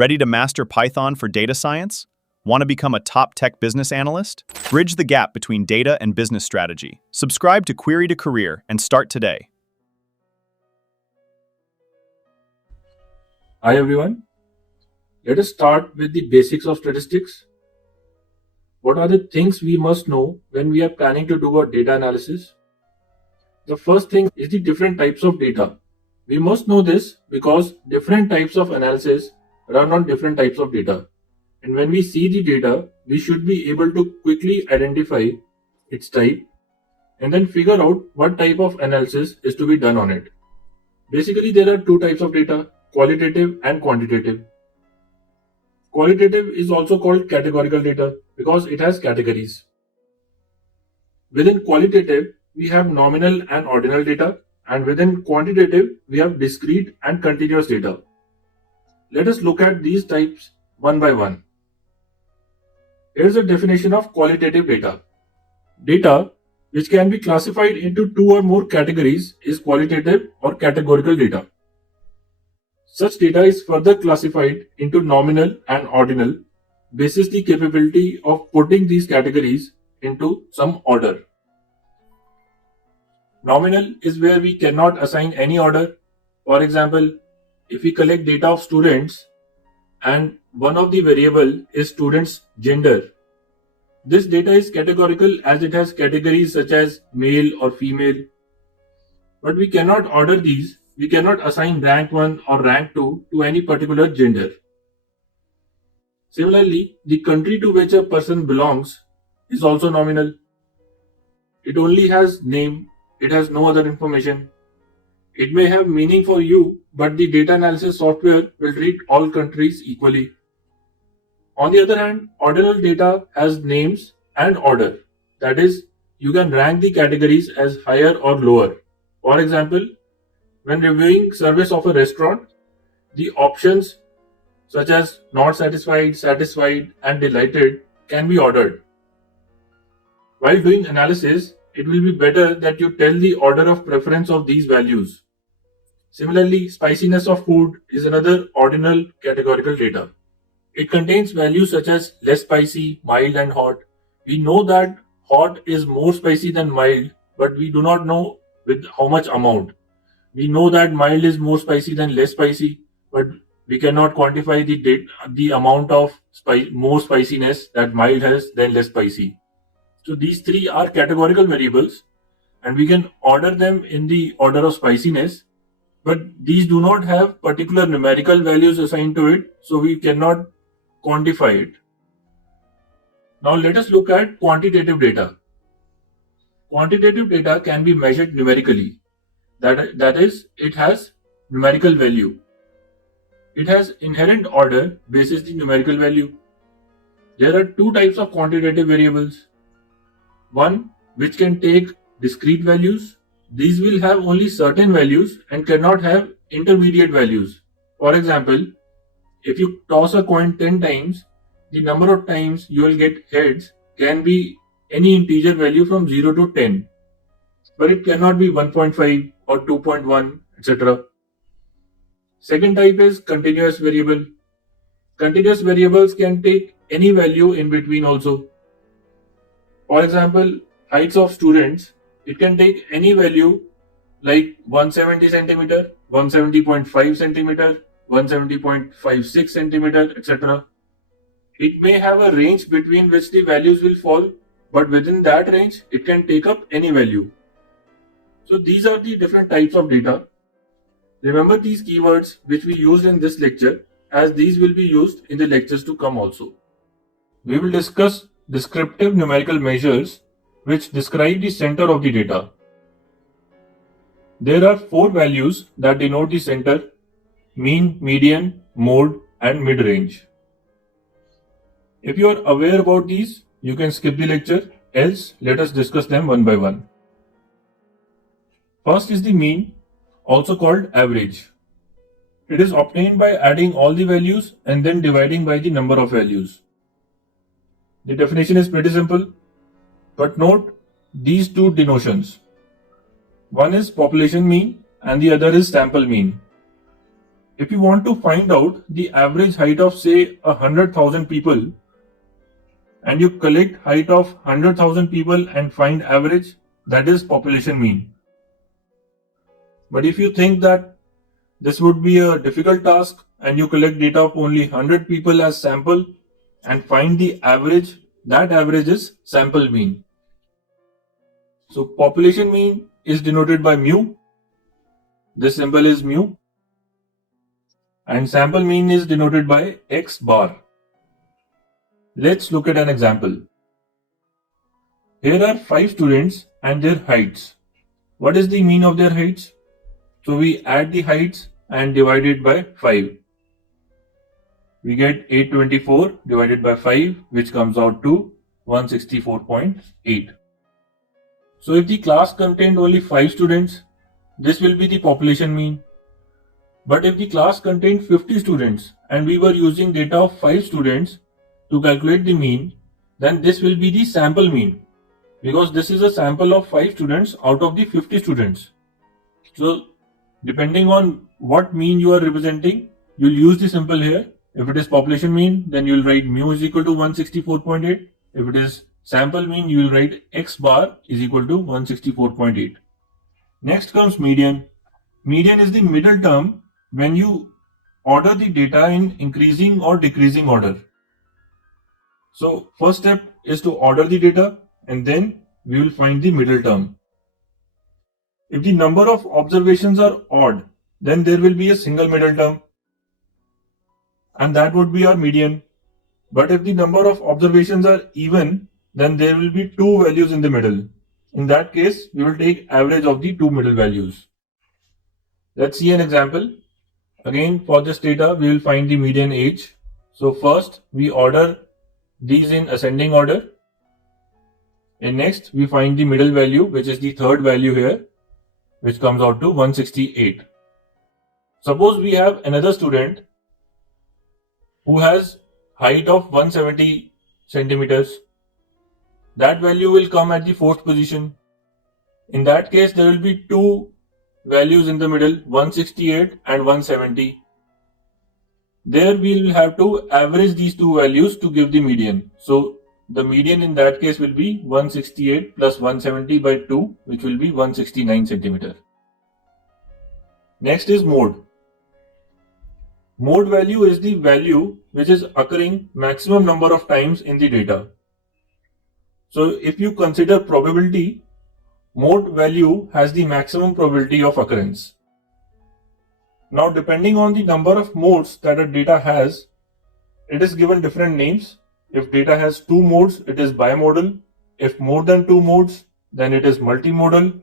Ready to master Python for data science? Want to become a top tech business analyst? Bridge the gap between data and business strategy. Subscribe to Query to Career and start today. Hi everyone. Let us start with the basics of statistics. What are the things we must know when we are planning to do a data analysis? The first thing is the different types of data. We must know this because different types of analysis run on different types of data. And when we see the data, we should be able to quickly identify its type and then figure out what type of analysis is to be done on it. Basically, there are two types of data, qualitative and quantitative. Qualitative is also called categorical data because it has categories. Within qualitative, we have nominal and ordinal data, and within quantitative, we have discrete and continuous data. Let us look at these types one by one. Here's a definition of qualitative data. Data which can be classified into two or more categories is qualitative or categorical data. Such data is further classified into nominal and ordinal basis the capability of putting these categories into some order. Nominal is where we cannot assign any order. For example, if we collect data of students and one of the variable is student's gender, this data is categorical as it has categories such as male or female. But we cannot order these. We cannot assign rank 1 or rank 2 to any particular gender. Similarly, the country to which a person belongs is also nominal. It only has name, it has no other information. It may have meaning for you, but the data analysis software will treat all countries equally. On the other hand, ordinal data has names and order. That is, you can rank the categories as higher or lower. For example, when reviewing service of a restaurant, the options such as not satisfied, satisfied, and delighted can be ordered. While doing analysis, it will be better that you tell the order of preference of these values. Similarly, spiciness of food is another ordinal categorical data. It contains values such as less spicy, mild, and hot. We know that hot is more spicy than mild, but we do not know with how much amount. We know that mild is more spicy than less spicy, but we cannot quantify the amount of more spiciness that mild has than less spicy. So these three are categorical variables, and we can order them in the order of spiciness, but these do not have particular numerical values assigned to it, so we cannot quantify it. Now let us look at quantitative data. Quantitative data can be measured numerically. That is, it has numerical value. It has inherent order basis the numerical value. There are two types of quantitative variables. One which can take discrete values. These will have only certain values and cannot have intermediate values. For example, if you toss a coin 10 times, the number of times you will get heads can be any integer value from 0 to 10. But it cannot be 1.5 or 2.1, etc. Second type is continuous variable. Continuous variables can take any value in between also. For example, heights of students, it can take any value like 170 centimeter, 170.5 centimeter, 170.56 centimeter, etc. It may have a range between which the values will fall, but within that range, it can take up any value. So these are the different types of data. Remember these keywords which we used in this lecture, as these will be used in the lectures to come also. We will discuss descriptive numerical measures which describe the center of the data. There are four values that denote the center: mean, median, mode, and mid-range. If you are aware about these, you can skip the lecture, else let us discuss them one by one. First is the mean, also called average. It is obtained by adding all the values and then dividing by the number of values. The definition is pretty simple, but note these two denotions. One is population mean and the other is sample mean. If you want to find out the average height of say 100,000 people, and you collect height of 100,000 people and find average, that is population mean. But if you think that this would be a difficult task and you collect data of only 100 people as sample and find the average, that average is sample mean. So population mean is denoted by mu. This symbol is mu. And sample mean is denoted by x bar. Let's look at an example. Here are 5 students and their heights. What is the mean of their heights? So we add the heights and divide it by 5. We get 824 divided by 5, which comes out to 164.8. So if the class contained only 5 students, this will be the population mean. But if the class contained 50 students and we were using data of 5 students to calculate the mean, then this will be the sample mean, because this is a sample of 5 students out of the 50 students. So depending on what mean you are representing, you'll use the symbol here. If it is population mean, then you'll write mu is equal to 164.8. If it is sample mean, you will write x bar is equal to 164.8. Next comes median. Median is the middle term when you order the data in increasing or decreasing order. So first step is to order the data and then we will find the middle term. If the number of observations are odd, then there will be a single middle term and that would be our median. But if the number of observations are even, then there will be 2 values in the middle. In that case, we will take average of the 2 middle values. Let's see an example. Again, for this data, we will find the median age. So first, we order these in ascending order. And next, we find the middle value, which is the third value here, which comes out to 168. Suppose we have another student who has height of 170 centimeters. That value will come at the 4th position. In that case, there will be 2 values in the middle, 168 and 170. There we will have to average these 2 values to give the median. So the median in that case will be 168 plus 170 by 2, which will be 169 centimeter. Next is mode. Mode value is the value which is occurring maximum number of times in the data. So if you consider probability, mode value has the maximum probability of occurrence. Now depending on the number of modes that a data has, it is given different names. If data has 2 modes, it is bimodal. If more than 2 modes, then it is multimodal.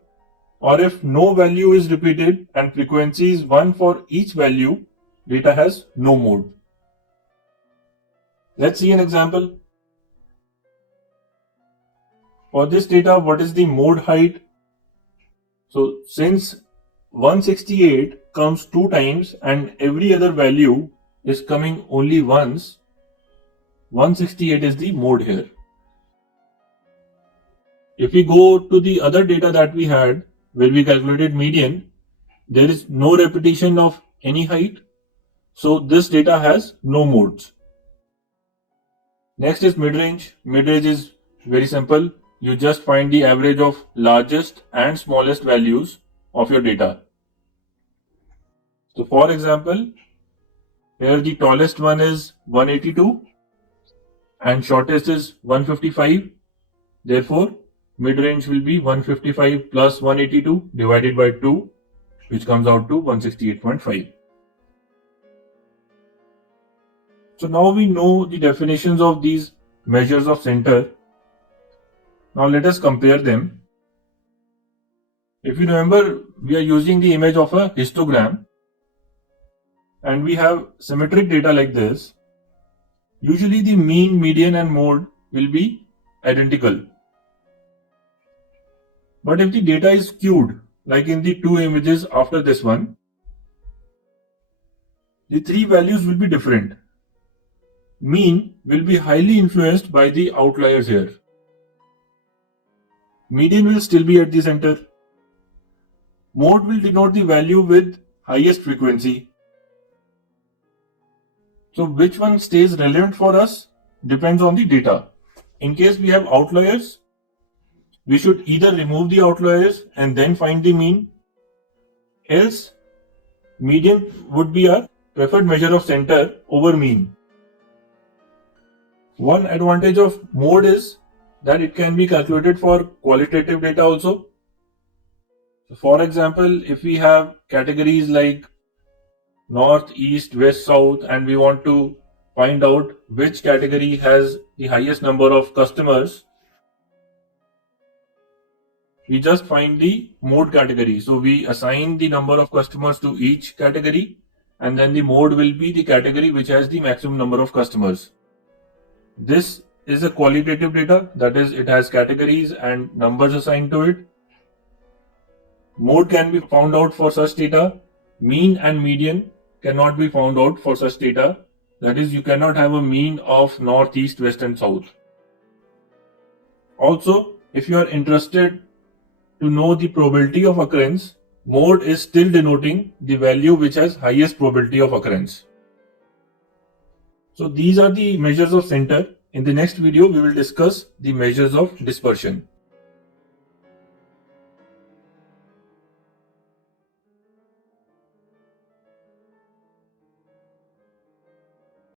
Or if no value is repeated and frequency is 1 for each value, data has no mode. Let's see an example. For this data, what is the mode height? So since 168 comes 2 times and every other value is coming only once, 168 is the mode here. If we go to the other data that we had, where we calculated median, there is no repetition of any height. So this data has no modes. Next is midrange. Midrange is very simple. You just find the average of largest and smallest values of your data. So for example, here the tallest one is 182 and shortest is 155. Therefore, midrange will be 155 plus 182 divided by 2, which comes out to 168.5. So now we know the definitions of these measures of center. Now let us compare them. If you remember, we are using the image of a histogram and we have symmetric data like this. Usually the mean, median and mode will be identical. But if the data is skewed, like in the 2 images after this one, the 3 values will be different. Mean will be highly influenced by the outliers here. Median will still be at the center. Mode will denote the value with highest frequency. So which one stays relevant for us depends on the data. In case we have outliers, we should either remove the outliers and then find the mean, else median would be our preferred measure of center over mean. One advantage of mode is that it can be calculated for qualitative data also. For example, if we have categories like north, east, west, south, and we want to find out which category has the highest number of customers, we just find the mode category. So we assign the number of customers to each category, and then the mode will be the category which has the maximum number of customers. This is a qualitative data, that is, it has categories and numbers assigned to it. Mode can be found out for such data. Mean and median cannot be found out for such data. That is, you cannot have a mean of north, east, west, and south. Also, if you are interested to know the probability of occurrence, mode is still denoting the value which has highest probability of occurrence. So these are the measures of center. In the next video, we will discuss the measures of dispersion.